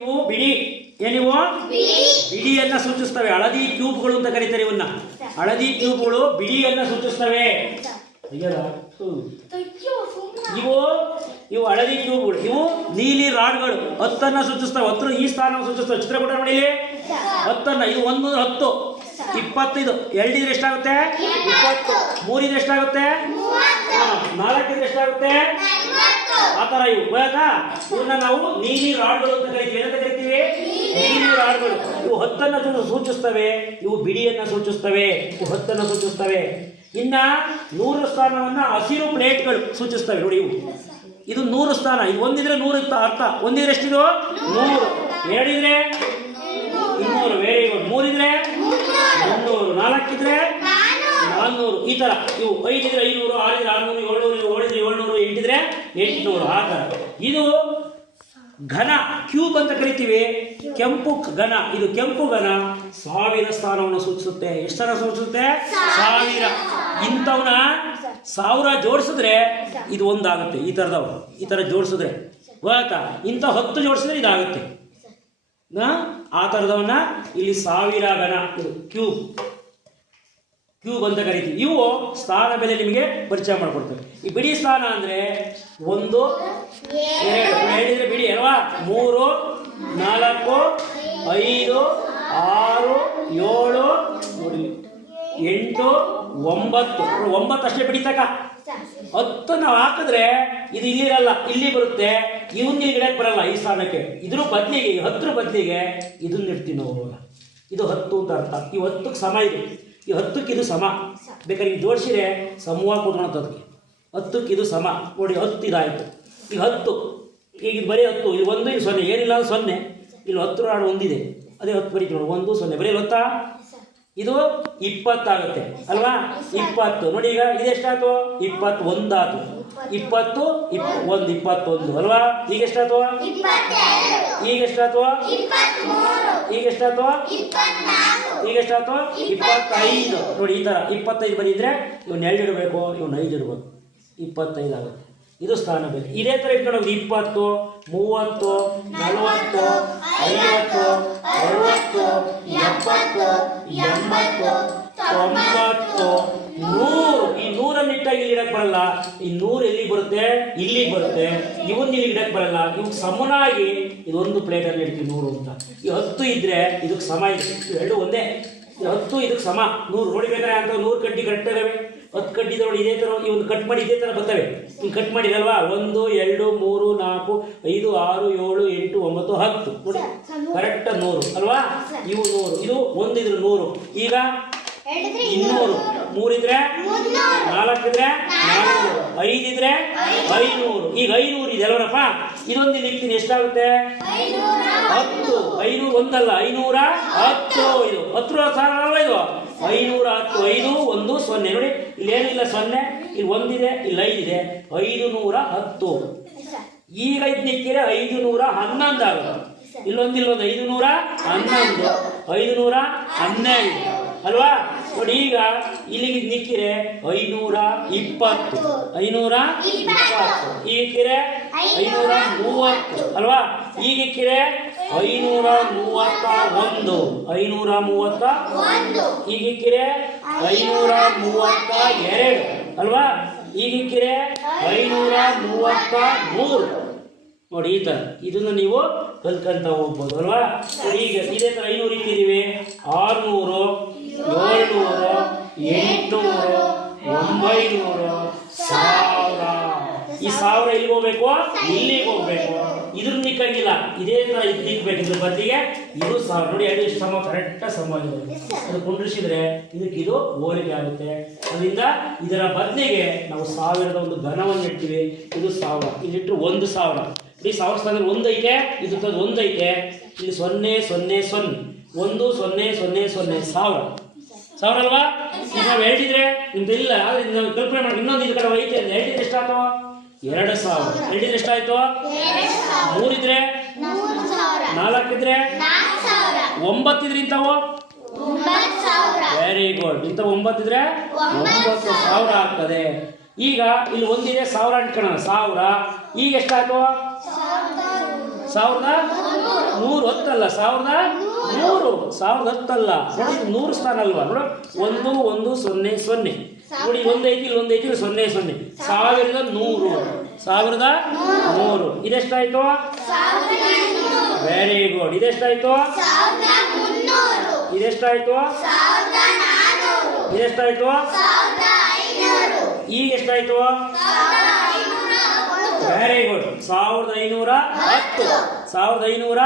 ಇವು ಬಿಡಿ ಏನಿವು? ಬಿಡಿಯನ್ನ ಸೂಚಿಸ್ತವೆ ಹಳದಿ ಟ್ಯೂಬ್ಗಳು ಅಂತ ಕರೀತಾರೆ ಇವನ್ನ ಹಳದಿ ಟ್ಯೂಬ್ಗಳು ಬಿಡಿಯನ್ನ ಸೂಚಿಸ್ತವೆ. ಇವು ಇವು ಹಳದಿ ಟ್ಯೂಬ್ಗಳು. ಇವು ನೀಲಿ ರಾಡ್ಗಳು. ಹತ್ತನ್ನ ಸೂಚಿಸ್ತವೆ ಹತ್ತು ಈ ಸ್ಥಾನವನ್ನು ಸೂಚಿಸ್ತವೆ ಚಿತ್ರಕೂಟ ನೋಡಿ ಹತ್ತನ್ನ ಇದು ಒಂದು ಹತ್ತು. ಇಪ್ಪತ್ತೈದು. ಎರಡಿದ್ರೆ ಎಷ್ಟಾಗುತ್ತೆ? ಇಪ್ಪತ್ತು. ಮೂರಿದ್ರೆ ಎಷ್ಟಾಗುತ್ತೆ ಹಾ, ನಾಲ್ಕಿದ್ರೆ ಎಷ್ಟಾಗುತ್ತೆ ತರ ಇವು. ಗೊತ್ತಾ ಇವನ್ನ ನಾವು ನೀಲಿ ರಾಡ್ಗಳು ಅಂತ ಕರಿತೀವಿ. ಏನಂತ ಕರಿತೀವಿ? ನೀಲಿ ರಾಡ್ಗಳು. ಇವು ಹತ್ತನ್ನ ಸೂಚಿಸ್ತವೆ. ಇವು ಬಿಡಿಯನ್ನ ಸೂಚಿಸ್ತವೆ. ಇವು ಹತ್ತನ್ನ ಸೂಚಿಸ್ತವೆ. ಇನ್ನ ನೂರು ಸ್ಥಾನವನ್ನ ಹಸಿರು ಪ್ಲೇಟ್ಗಳು ಸೂಚಿಸ್ತವೆ. ನೋಡಿ ಇವು. ಇದು ನೂರು ಸ್ಥಾನ. ಇದು ಒಂದಿದ್ರೆ ನೂರು ಇತ್ತ ಅರ್ಥ. ಒಂದಿದ್ರೆ ಎಷ್ಟಿದು? ನೂರು. ಎರಡಿದ್ರೆ? ಇನ್ನೂರು. ವೆರಿ ಗುಡ್ ಮೂರಿದ್ರೆ? ಮುನ್ನೂರು. ನಾಲ್ಕಿದ್ರೆ? ನಾನ್ನೂರು ಈ ತರ. ಇವು ಐದಿದ್ರೆ ಐನೂರು ಆರಿದ್ರೆ ಆರ್ನೂರು ಏಳ್ನೂರು ಏಳಿದ್ರೆ ಏಳ್ನೂರು ಎಂಟಿದ್ರೆ? ಎಂಟುನೂರು ತರ ಇದು ಘನ ಕ್ಯೂಬ್ ಅಂತ ಕರಿತೀವಿ. ಕೆಂಪು ಘನ. ಇದು ಕೆಂಪು ಘನ ಸಾವಿರ ಸ್ಥಾನವನ್ನು ಸೂಚಿಸುತ್ತೆ. ಎಷ್ಟು ಸ್ಥಾನ ಸೂಚಿಸುತ್ತೆ? ಸಾವಿರ. ಇಂಥವನ್ನ ಸಾವಿರ ಜೋಡಿಸಿದ್ರೆ ಇದು ಒಂದಾಗುತ್ತೆ. ಈ ಥರದವ್ರು. ಈ ಥರ ಜೋಡಿಸಿದ್ರೆ. ಗೊತ್ತಾ ಇಂಥ ಹತ್ತು ಜೋಡಿಸಿದ್ರೆ ಇದಾಗುತ್ತೆ. ಆ ಥರದವನ್ನ ಇಲ್ಲಿ ಸಾವಿರ ಘನ. ಕ್ಯೂಬ್ ಕ್ಯೂಬ್ ಅಂತ ಕರಿತೀವಿ. ಇವು ಸ್ಥಾನ ಬೆಲೆ ನಿಮಗೆ ಪರಿಚಯ ಮಾಡಿಕೊಡ್ತೇವೆ. ಈ ಬಿಡಿ ಸ್ಥಾನ ಅಂದ್ರೆ ಒಂದು, ಎರಡು. ಹೇಳಿದ್ರೆ ಬಿಡಿ ಅಲ್ವಾ? ಮೂರು, ನಾಲ್ಕು, ಐದು, ಆರು, ಏಳು, ನೋಡಿ. ಎಂಟು, ಒಂಬತ್ತು. ಒಂಬತ್ತು ಅಷ್ಟೇ ಬಿಡಿತಕ ಹತ್ತು ನಾವು ಹಾಕಿದ್ರೆ ಇದು ಇಲ್ಲಿರಲ್ಲ, ಇಲ್ಲಿ ಬರುತ್ತೆ. ಇವನ್ ಇಲ್ಲಿ ಗಿಡಕ್ಕೆ ಬರಲ್ಲ ಈ ಸ್ಥಾನಕ್ಕೆ. ಇದ್ರ ಬದಲಿಗೆ ಹತ್ತರ ಬದಲಿಗೆ ಇದನ್ನ ಇಡ್ತೀವಿ ನಾವು ಇದು ಹತ್ತು ಅಂತ ಅರ್ಥ. ಈ ಹತ್ತಕ್ಕೆ ಸಮ ಇದು. ಈ ಹತ್ತಕ್ಕೆ ಇದು ಸಮ. ಬೇಕಾದ್ರೆ ಈಗ ಜೋಡಿಸಿದ್ರೆ ಸಮೂಹ ಕೂತ್ಕೊಳತ್ತೆ ಅದಕ್ಕೆ ಹತ್ತಕ್ಕೆ. ಇದು ಸಮ. ನೋಡಿ, ಹತ್ತು ಇದಾಯಿತು. ಈಗ ಹತ್ತು, ಈಗ ಇದು ಬರೀ ಹತ್ತು. ಇದು ಒಂದು, ಇದು ಸೊನ್ನೆ. ಏನಿಲ್ಲ ಅಂದ್ರೆ ಸೊನ್ನೆ. ಇಲ್ಲಿ ಹತ್ತು ನಾಡು ಒಂದಿದೆ. ಅದೇ ಹತ್ತು ಬರೀತೀವಿ ನೋಡಿ. ಒಂದು, ಸೊನ್ನೆ. ಬರೀ ಗೊತ್ತಾ? ಇದು ಇಪ್ಪತ್ತಾಗುತ್ತೆ. ಅಲ್ವಾ? ಇಪ್ಪತ್ತು. ನೋಡಿ ಈಗ ಇದೆಷ್ಟಾಯ್ತು ಇಪ್ಪತ್ತು ಒಂದಾತು ಇಪ್ಪತ್ತು ಇಪ್ಪ ಒಂದು ಇಪ್ಪತ್ತೊಂದು. ಅಲ್ವಾ? ಈಗ ಎಷ್ಟಾಯ್ತು? ಈಗ ಎಷ್ಟಾಯ್ತು ಈಗ ಎಷ್ಟಾಯ್ತು ಈಗ ಎಷ್ಟಾಯ್ತು ಇಪ್ಪತ್ತೈದು. ನೋಡಿ ಈ ತರ. ಇಪ್ಪತ್ತೈದು ಬಂದಿದ್ರೆ ಇವನ್ನ ಎರಡು ಇಡಬೇಕು ಇವನ್ನ ಐದು ಇರ್ಬೇಕು ಇಪ್ಪತ್ತೈದು ಆಗುತ್ತೆ. ಇದು ಸ್ಥಾನ ಬೆಲೆ ಇದೇ ಥರ ಇಟ್ಕೊಂಡು ಇಪ್ಪತ್ತು ಮೂವತ್ತು ನಲವತ್ತು ಐವತ್ತು ಅರವತ್ತು ಎಪ್ಪತ್ತು ಎಂಬತ್ತು ತೊಂಬತ್ತು ಇಟ್ಟಾಗ ಇಲ್ಲಿ ಇಡಕ್ ಬರಲ್ಲ. ಈ ನೂರು ಎಲ್ಲಿಗೆ ಬರುತ್ತೆ? ಇಲ್ಲಿ ಬರುತ್ತೆ. ಇವನ್ ಇಲ್ಲಿ ಇಡಕ್ ಬರಲ್ಲ. ಇವ್ ಸಮನಾಗಿ ಇದೊಂದು ಪ್ಲೇಟಲ್ಲಿ ಇಡ್ತೀವಿ ನೂರು ಅಂತ. ಈ ಹತ್ತು ಇದ್ರೆ ಇದಕ್ಕೆ ಸಮ ಇದೆ. ಎರಡು ಒಂದೇ. ಹತ್ತು ಇದಕ್ಕೆ ಸಮ. ನೂರು ನೋಡಿಬೇಕಾದ್ರೆ ಅಂತ ನೂರು ಕಡ್ಡಿ ಕರೆಕ್ಟ್ ಇದಾವೆ ಹತ್ತು ಕಡ್ಡಿ ನೋಡಿ ಇದೇ ಥರ ಇವನು ಕಟ್ ಮಾಡಿ ಇದೇ ಥರ ಬರ್ತವೆ. ಈಗ ಕಟ್ ಮಾಡಿದಲ್ವಾ? ಒಂದು ಎರಡು ಮೂರು ನಾಲ್ಕು ಐದು ಆರು ಏಳು ಎಂಟು ಒಂಬತ್ತು ಹತ್ತು. ನೋಡಿ. ಕರೆಕ್ಟ್ ನೂರು. ಅಲ್ವಾ? ಇವು ನೂರು. ಇದು ಒಂದಿದ್ರು ನೂರು. ಈಗ ಇನ್ನೂರು. ಮೂರಿದ್ರೆ? ನಾಲ್ಕಿದ್ರೆ? ಐದಿದ್ರೆ? ಐನೂರು. ಈಗ ಐನೂರು ಇದೆ ಅಲ್ವರಪ್ಪ ಇದೊಂದು ಇಕ್ತೀನಿ ಎಷ್ಟಾಗುತ್ತೆ? ಹತ್ತು. ಐನೂರು ಒಂದಲ್ಲ ಐನೂರ ಹತ್ತು. ಇದು ಹತ್ತು ಸಾವಿರ ಅಲ್ವ ಇದು? ಐನೂರ ಹತ್ತು ಐದು ಒಂದು ಸೊನ್ನೆ. ನೋಡಿ ಇಲ್ಲಿ ಏನಿಲ್ಲ ಸೊನ್ನೆ ಇಲ್ಲಿ ಒಂದಿದೆ ಇಲ್ಲಿ ಐದಿದೆ. ಐದು ನೂರ ಹತ್ತು. ಈಗ ಇದು ಐದು ನೂರ ಹನ್ನೊಂದು ಆಗುತ್ತೆ. ಇಲ್ಲೊಂದು ಇಲ್ಲೊಂದು. ಐದು ನೂರ ಹನ್ನೊಂದು. ಐದು ನೂರ ಹನ್ನೆರಡು. ಅಲ್ವಾ? ನೋಡಿ ಈಗ ಇಲ್ಲಿಗೆ ನಿಕ್ಕಿರೆ ಐನೂರ ಇಪ್ಪತ್ತು. ಐನೂರ ಇಪ್ಪತ್ತು. ಈಗ ಇಕ್ಕಿರೆ ಐನೂರ ಮೂವತ್ತು. ಅಲ್ವಾ? ಈಗ ಇಕ್ಕಿರೆ ಐನೂರ ಮೂವತ್ತ ಒಂದು ಐನೂರ ಮೂವತ್ತ ಈಗ ಇಕ್ಕಿರೆ ಐನೂರ ಮೂವತ್ತ ಎರಡು. ಅಲ್ವಾ? ಈಗ ಇಕ್ಕಿರೆ ಐನೂರ ಮೂವತ್ತ ಮೂರು. ನೋಡಿ ಈ ಥರ ಇದನ್ನು ನೀವು ಕಲ್ಕಂತ ಹೋಗ್ಬೋದು. ಅಲ್ವಾ? ಈಗ ಇದೇ ಥರ ಐನೂರು ಇಟ್ಟಿದ್ದೀವಿ. ಆರುನೂರು ಏಳ್ನೂರು ಎಂಟುನೂರು ಒಂಬೈನೂರು ಸಾವಿರ. ಈ ಸಾವಿರ ಎಲ್ಲಿಗೆ ಹೋಗ್ಬೇಕು? ಇಲ್ಲಿಗೆ ಹೋಗ್ಬೇಕು. ಇದ್ರ ನಿಕ್ಕಂಗಿಲ್ಲ. ಇದೇ ತರ ಇದು ನಿಕ್ಬೇಕು ಇದ್ರ ಬದಲಿಗೆ ಇದು ಸಾವಿರ. ನೋಡಿ ಅದು ಇಷ್ಟು ಸಮ ಕರೆಕ್ಟ್ ಸಮ ಅದು ಕುಂಡ್ರಿಸಿದ್ರೆ ಇದಕ್ಕೆ ಇದು ಹೋಲಿಕೆ ಆಗುತ್ತೆ. ಅದರಿಂದ ಇದರ ಬದಲಿಗೆ ನಾವು ಸಾವಿರದ ಒಂದು ಘನವನ್ನು ಇಡ್ತೀವಿ ಇದು ಸಾವಿರ. ಇಲ್ಲಿಟ್ಟು ಒಂದು ಸಾವಿರ. ಈ ಸಾವಿರ ಸ್ಥಾನದಲ್ಲಿ ಒಂದು ಐತೆ ಇದು ಒಂದೈತೆ ಇಲ್ಲಿ ಸೊನ್ನೆ ಸೊನ್ನೆ ಸೊನ್ನೆ ಒಂದು ಸೊನ್ನೆ ಸೊನ್ನೆ ಸೊನ್ನೆ ಸಾವಿರ. ಸಾವಿರ ಅಲ್ವಾ? ನಾವು ಹೇಳಿದ್ರೆ ನಿಮ್ದು ಇಲ್ಲ ನಾವು ಕಲ್ಪನೆ ಮಾಡಿ, ಇನ್ನೊಂದು ಇದು ಕಡೆ ಐತೆ ಅಂದ್ರೆ ಎರಡಿದ್ರೆ ಎಷ್ಟಾಯ್ತು? ಎರಡು ಸಾವಿರ. ಹೇಳಿದ್ರೆ ಎಷ್ಟಾಯ್ತು? ಮೂರಿದ್ರೆ ನಾಲ್ಕಿದ್ರೆ ಒಂಬತ್ತಿದ್ರೆ ಇಂಥವು? ವೆರಿ ಗುಡ್ ಇಂತ ಒಂಬತ್ತಿದ್ರೆ ಒಂಬತ್ತು ಸಾವಿರ ಆಗ್ತದೆ. ಈಗ ಇಲ್ಲಿ ಒಂದಿದೆ ಸಾವಿರ ಅಂಟ್ಕೋಣ ಸಾವಿರ. ಈಗ ಎಷ್ಟಾಯ್ತು? ಸಾವಿರದ ನೂರು ಹೊತ್ತಲ್ಲ. ಸಾವಿರದ ನೂರು ಸಾವಿರದ ಹತ್ತಲ್ಲ ನೋಡಿ ನೂರು ಸ್ಥಾನ ಅಲ್ವಾ? ನೋಡ. ಒಂದು ಒಂದು ಸೊನ್ನೆ ಸೊನ್ನೆ. ನೋಡಿ ಒಂದು ಐತಿ ಇಲ್ಲಿ ಒಂದು ಐತಿ ಇಲ್ಲಿ ಸೊನ್ನೆ ಸೊನ್ನೆ. ಸಾವಿರದ ನೂರು. ಸಾವಿರದ ನೂರು. ಇದೆಷ್ಟಾಯ್ತು? ವೆರಿ ಗುಡ್ ಇದೆಷ್ಟಾಯ್ತು? ಇದೆಷ್ಟಾಯ್ತು? ಇದೆಷ್ಟಾಯ್ತು? ಈಗ ಎಷ್ಟಾಯ್ತು? ವೆರಿ ಗುಡ್ ಸಾವಿರದ ಐನೂರ ಹತ್ತು. ಸಾವಿರದ ಐನೂರ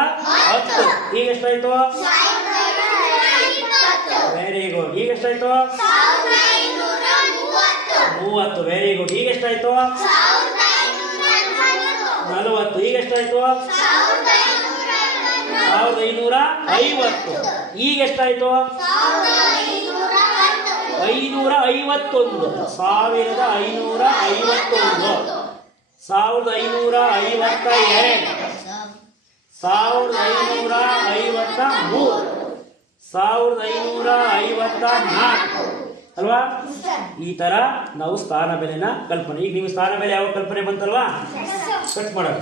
ಹತ್ತು. ಈಗ ಎಷ್ಟಾಯ್ತು ವೆರಿ ಗುಡ್ ಈಗ ಎಷ್ಟಾಯ್ತು ಮೂವತ್ತು. ವೆರಿ ಗುಡ್ ಈಗ ಎಷ್ಟಾಯ್ತು ನಲವತ್ತು. ಈಗ ಎಷ್ಟಾಯ್ತು ಸಾವಿರದ ಐನೂರ ಐವತ್ತು. ಈಗ ಎಷ್ಟಾಯ್ತು ಐನೂರ ಐವತ್ತೊಂದು. ಸಾವಿರದ ಐನೂರ ಐವತ್ತೊಂದು. ಸಾವಿರದ ಐನೂರ ಐವತ್ತ ಎರಡು ಸಾವಿರದ ಐನೂರ ಐವತ್ತ ಮೂರು ಸಾವಿರದ ಐನೂರ ಐವತ್ತ ನಾಲ್ಕು ಅಲ್ವಾ? ಈ ತರ ನಾವು ಸ್ಥಾನ ಬೆಲೆನ ಕಲ್ಪನೆ. ಈಗ ನೀವು ಸ್ಥಾನ ಬೆಲೆ ಯಾವ ಕಲ್ಪನೆ ಬಂತಲ್ವಾ? ಕಟ್ ಮಾಡೋಣ.